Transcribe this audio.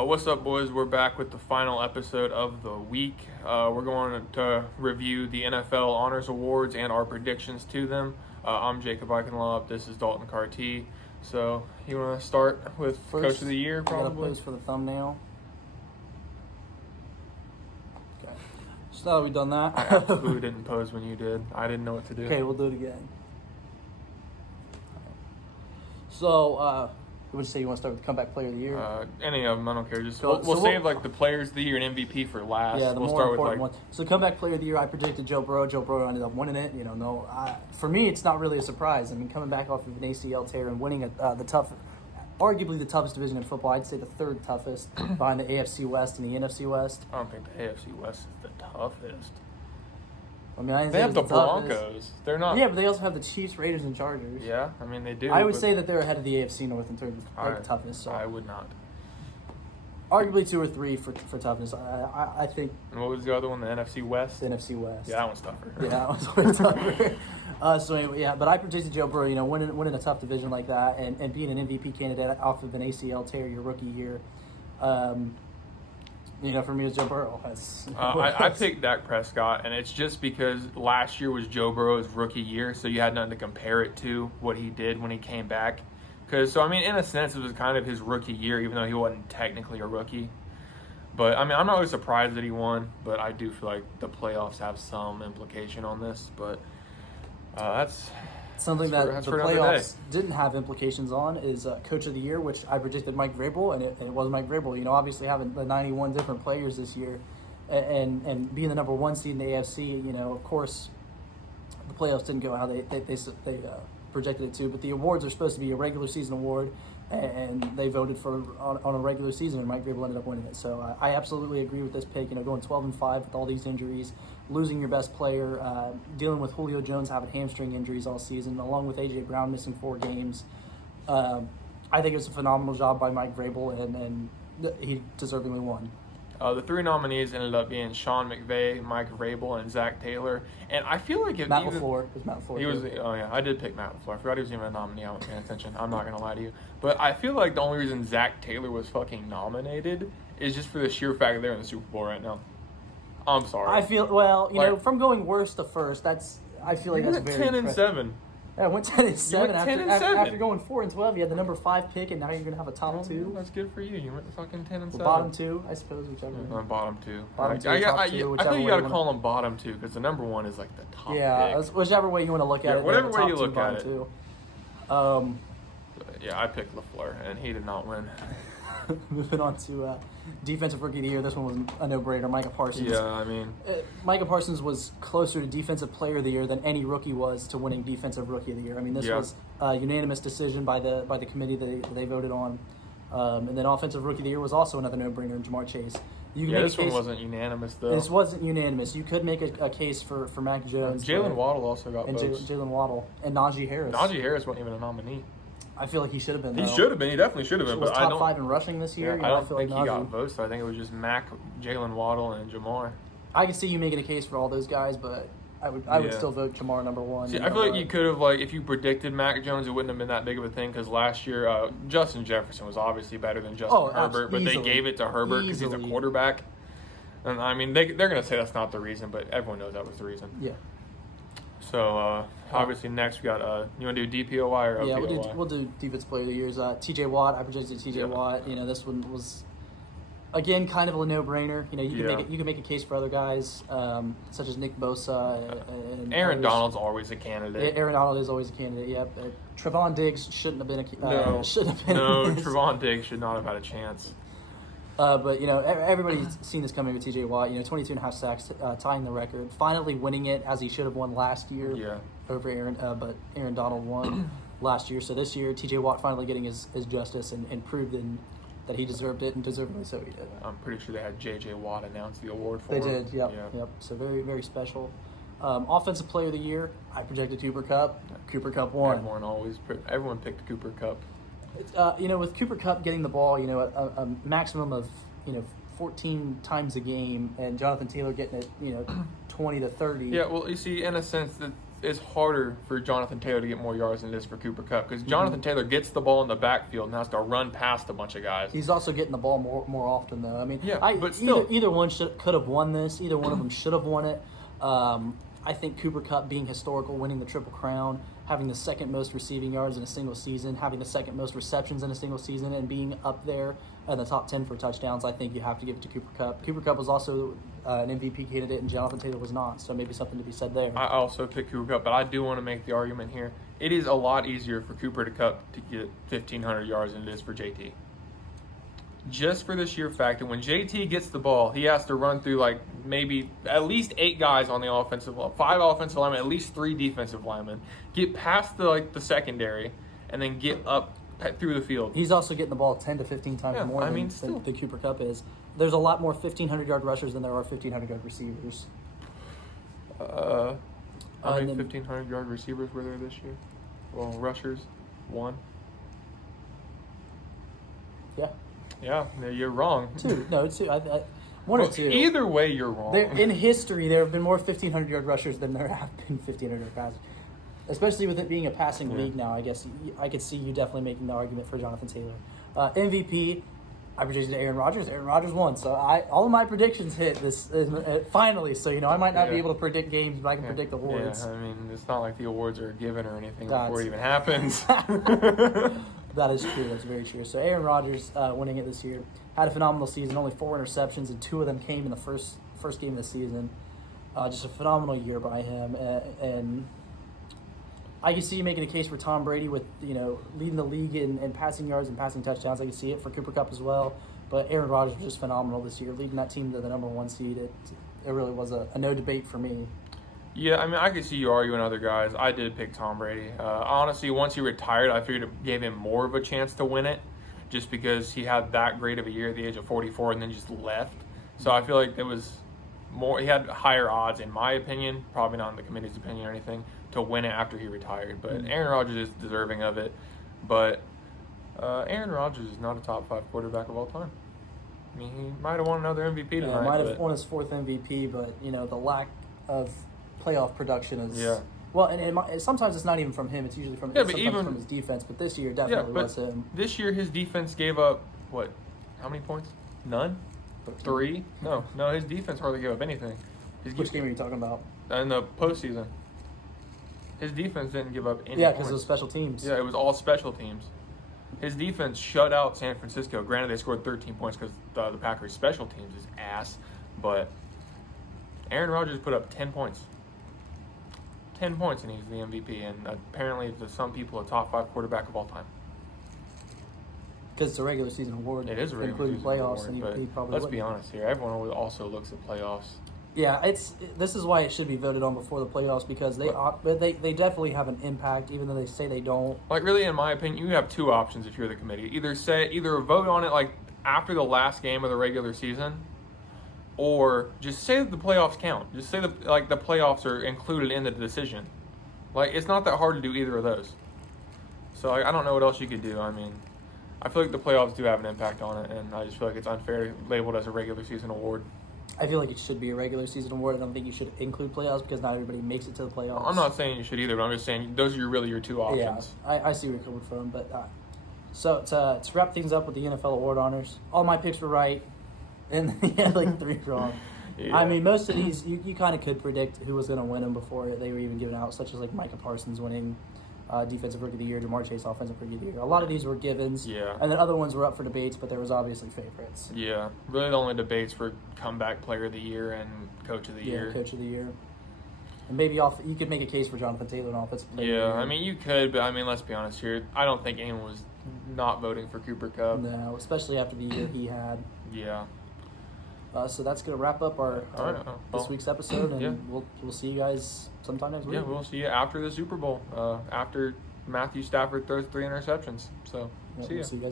What's up, boys? We're back with the final episode of the week. We're going to review the NFL Honors Awards and our predictions to them. I'm Jacob Eichenlaub. This is Dalton Carty. So, you want to start with Coach of the Year, probably? Pose for the thumbnail. Okay. Just now that we've done that. I absolutely didn't pose when you did. I didn't know what to do. Okay, we'll do it again. So, would you say you want to start with the Comeback Player of the Year? Any of them, I don't care. Just we'll save the Players of the Year and MVP for last. Yeah, we'll start with one. So, Comeback Player of the Year, I predicted Joe Burrow. Joe Burrow ended up winning it. For me, it's not really a surprise. I mean, coming back off of an ACL tear and winning arguably the toughest division in football. I'd say the third toughest behind the AFC West and the NFC West. I don't think the AFC West is the toughest. I mean, they have the Broncos. They're not. Yeah, but they also have the Chiefs, Raiders, and Chargers. Yeah, I mean they do. I would say that they're ahead of the AFC North in terms of the toughness. So. I would not. Arguably 2 or 3 for toughness. I think. And what was the other one? The NFC West. The NFC West. Yeah, that one's tougher. Yeah, that one's way tougher. So anyway, yeah, but I predicted Joe Burrow. Winning a tough division like that and being an MVP candidate off of an ACL tear your rookie year. For me, it's Joe Burrow. I picked Dak Prescott, and it's just because last year was Joe Burrow's rookie year, so you had nothing to compare it to what he did when he came back. In a sense, it was kind of his rookie year, even though he wasn't technically a rookie. But, I'm not really surprised that he won, but I do feel like the playoffs have some implication on this. But that's... Something that the playoffs didn't have implications on is Coach of the Year, which I predicted Mike Vrabel, and it was Mike Vrabel. Obviously having the 91 different players this year and being the number 1 seed in the AFC, of course, the playoffs didn't go how they projected it to. But the awards are supposed to be a regular season award, and they voted on a regular season, and Mike Vrabel ended up winning it. So I absolutely agree with this pick. Going 12-5 with all these injuries, losing your best player, dealing with Julio Jones having hamstring injuries all season, along with A.J. Brown missing 4 games. I think it's a phenomenal job by Mike Vrabel, and he deservingly won. The 3 nominees ended up being Sean McVay, Mike Vrabel, and Zach Taylor. And I feel like Matt LaFleur. It was Matt LaFleur. He was. Oh yeah, I did pick Matt LaFleur. I forgot he was even a nominee. I wasn't paying attention. I'm not gonna lie to you, but I feel like the only reason Zach Taylor was fucking nominated is just for the sheer fact that they're in the Super Bowl right now. I'm sorry. I feel from going worst to first. I feel like that's very 10-7. Yeah, I went 10-7 after 10-7. going 4-12. You had the number 5 pick, and now you're gonna have a top 2. That's good for you. You went fucking 10-7. Bottom 2, I suppose, whichever. Bottom 2. Bottom 2, top 2. I think you gotta call them bottom 2 because the number 1 is like the top. Yeah, pick. Whichever way you want to look at it. Whatever way you two, look at it. 2. Yeah, I picked LaFleur, and he did not win. Moving on to Defensive Rookie of the Year. This one was a no-brainer. Micah Parsons. Yeah, Micah Parsons was closer to Defensive Player of the Year than any rookie was to winning Defensive Rookie of the Year. This was a unanimous decision by the committee that they voted on. And then Offensive Rookie of the Year was also another no-brainer, Jamar Chase. This one wasn't unanimous, though. This wasn't unanimous. You could make a case for Mac Jones. Jalen Waddle also got votes. Jalen Waddle. And Najee Harris. Najee Harris wasn't even a nominee. I feel like he should have been. He should have been. He definitely should have been. He was top 5 in rushing this year. Yeah, I don't think he got votes. So I think it was just Mac, Jalen Waddle, and Jamar. I could see you making a case for all those guys, but I would still vote Jamar number 1. See, I feel like you could have, if you predicted Mac Jones, it wouldn't have been that big of a thing because last year Justin Jefferson was obviously better than Justin Herbert, but they gave it to Herbert because he's a quarterback. And they're going to say that's not the reason, but everyone knows that was the reason. Yeah. So, obviously, next we got, you want to do DPOY or OPOY? Yeah, we'll do Defensive Player of the Years. TJ Watt, I predicted TJ Watt. This one was, again, kind of a no-brainer. You can make a case for other guys, such as Nick Bosa. And Aaron others. Donald's always a candidate. Aaron Donald is always a candidate, yep. Trevon Diggs shouldn't have been a No, No, Trevon Diggs should not have had a chance. But, everybody's seen this coming with TJ Watt. 22 and a half sacks, tying the record. Finally winning it as he should have won last year over Aaron. But Aaron Donald won last year. So this year, TJ Watt finally getting his justice and proved that he deserved it, and deservedly so he did. I'm pretty sure they had J.J. Watt announce the award for They him. did, yep. So very, very special. Offensive Player of the Year, I projected Cooper Kupp. Cooper Kupp won. Everyone picked Cooper Kupp. With Cooper Kupp getting the ball, a maximum of 14 times a game, and Jonathan Taylor getting it, 20 to 30. Yeah, well, you see, in a sense, that it's harder for Jonathan Taylor to get more yards than it is for Cooper Kupp because Jonathan Taylor gets the ball in the backfield and has to run past a bunch of guys. He's also getting the ball more often, though. I mean, but still, either one could have won this. Either one of them should have won it. I think Cooper Kupp being historical, winning the Triple Crown, having the second most receiving yards in a single season, having the second most receptions in a single season, and being up there in the top 10 for touchdowns, I think you have to give it to Cooper Kupp. Cooper Kupp was also an MVP candidate, and Jonathan Taylor was not, so maybe something to be said there. I also picked Cooper Kupp, but I do want to make the argument here. It is a lot easier for Cooper Kupp to get 1,500 yards than it is for JT. Just for the sheer fact that when JT gets the ball, he has to run through like maybe at least 8 guys on the offensive line, 5 offensive linemen, at least 3 defensive linemen, get past the secondary, and then get up through the field. He's also getting the ball 10 to 15 times more than Cooper Kupp is. There's a lot more 1,500-yard rushers than there are 1,500-yard receivers. How many 1,500-yard receivers were there this year? Well, rushers, 1. Yeah. Yeah, you're wrong. 2. No, 2. 1 or 2. Either way, you're wrong. In history, there have been more 1,500-yard rushers than there have been 1,500-yard passers. Especially with it being a passing league now, I guess I could see you definitely making the argument for Jonathan Taylor. MVP, I predicted Aaron Rodgers. Aaron Rodgers won, so all of my predictions hit this finally. So I might not be able to predict games, but I can predict awards. Yeah, I mean, it's not like the awards are given or anything before it even happens. That is true. That's very true. So Aaron Rodgers winning it this year had a phenomenal season. Only 4 interceptions, and 2 of them came in the first game of the season. Just a phenomenal year by him, and I can see you making a case for Tom Brady with leading the league in passing yards and passing touchdowns. I can see it for Cooper Kupp as well. But Aaron Rodgers was just phenomenal this year, leading that team to the number 1 seed. It really was a no debate for me. Yeah, I mean, I could see you arguing other guys. I did pick Tom Brady. Honestly, once he retired, I figured it gave him more of a chance to win it just because he had that great of a year at the age of 44 and then just left. So I feel like there was more. He had higher odds, in my opinion, probably not in the committee's opinion or anything, to win it after he retired. But Aaron Rodgers is deserving of it. But Aaron Rodgers is not a top 5 quarterback of all time. I mean, he might have won another MVP tonight. Yeah, might have won his 4th MVP, but the lack of playoff production is well, and sometimes it's not even from him. It's usually from from his defense. But this year definitely was him. This year his defense gave up how many points? None. 3? No. His defense hardly gave up anything. Which game are you talking about? In the postseason. His defense didn't give up any points. Yeah, because it was special teams. Yeah, it was all special teams. His defense shut out San Francisco. Granted, they scored 13 points because the Packers' special teams is ass. But Aaron Rodgers put up 10 points. 10 points and he's the MVP. And apparently, to some people, a top 5 quarterback of all time. Because it's a regular season award. It is a regular season playoffs, award, but he probably let's be honest here. Everyone also looks at playoffs. Yeah, this is why it should be voted on before the playoffs because they definitely have an impact, even though they say they don't. Like really, in my opinion, you have 2 options if you're the committee. Either vote on it like after the last game of the regular season, or just say that the playoffs count. Just say the playoffs are included in the decision. Like it's not that hard to do either of those. So I don't know what else you could do. I mean, I feel like the playoffs do have an impact on it, and I just feel like it's unfair labeled as a regular season award. I feel like it should be a regular season award. I don't think you should include playoffs because not everybody makes it to the playoffs. I'm not saying you should either, but I'm just saying those are your 2 options. Yeah, I see where you're coming from. But so to wrap things up with the NFL award honors, all my picks were right, and he had like 3 wrong. Yeah. I mean, most of these you kind of could predict who was going to win them before they were even given out, such as like Micah Parsons winning Defensive Rookie of the Year, Jamar Chase Offensive Rookie of the Year. A lot of these were givens, and then other ones were up for debates, but there was obviously favorites. Yeah, really the only debates were Comeback Player of the Year and Coach of the Year. Yeah, Coach of the Year. And maybe you could make a case for Jonathan Taylor in Offensive Player of the Year. Yeah, I mean, you could, but I mean, let's be honest here. I don't think anyone was not voting for Cooper Kupp. No, especially after the year he had. Yeah. So that's going to wrap up this week's episode, and we'll see you guys sometime next week. Yeah, we'll see you after the Super Bowl, after Matthew Stafford throws 3 interceptions. So, see you. See you guys.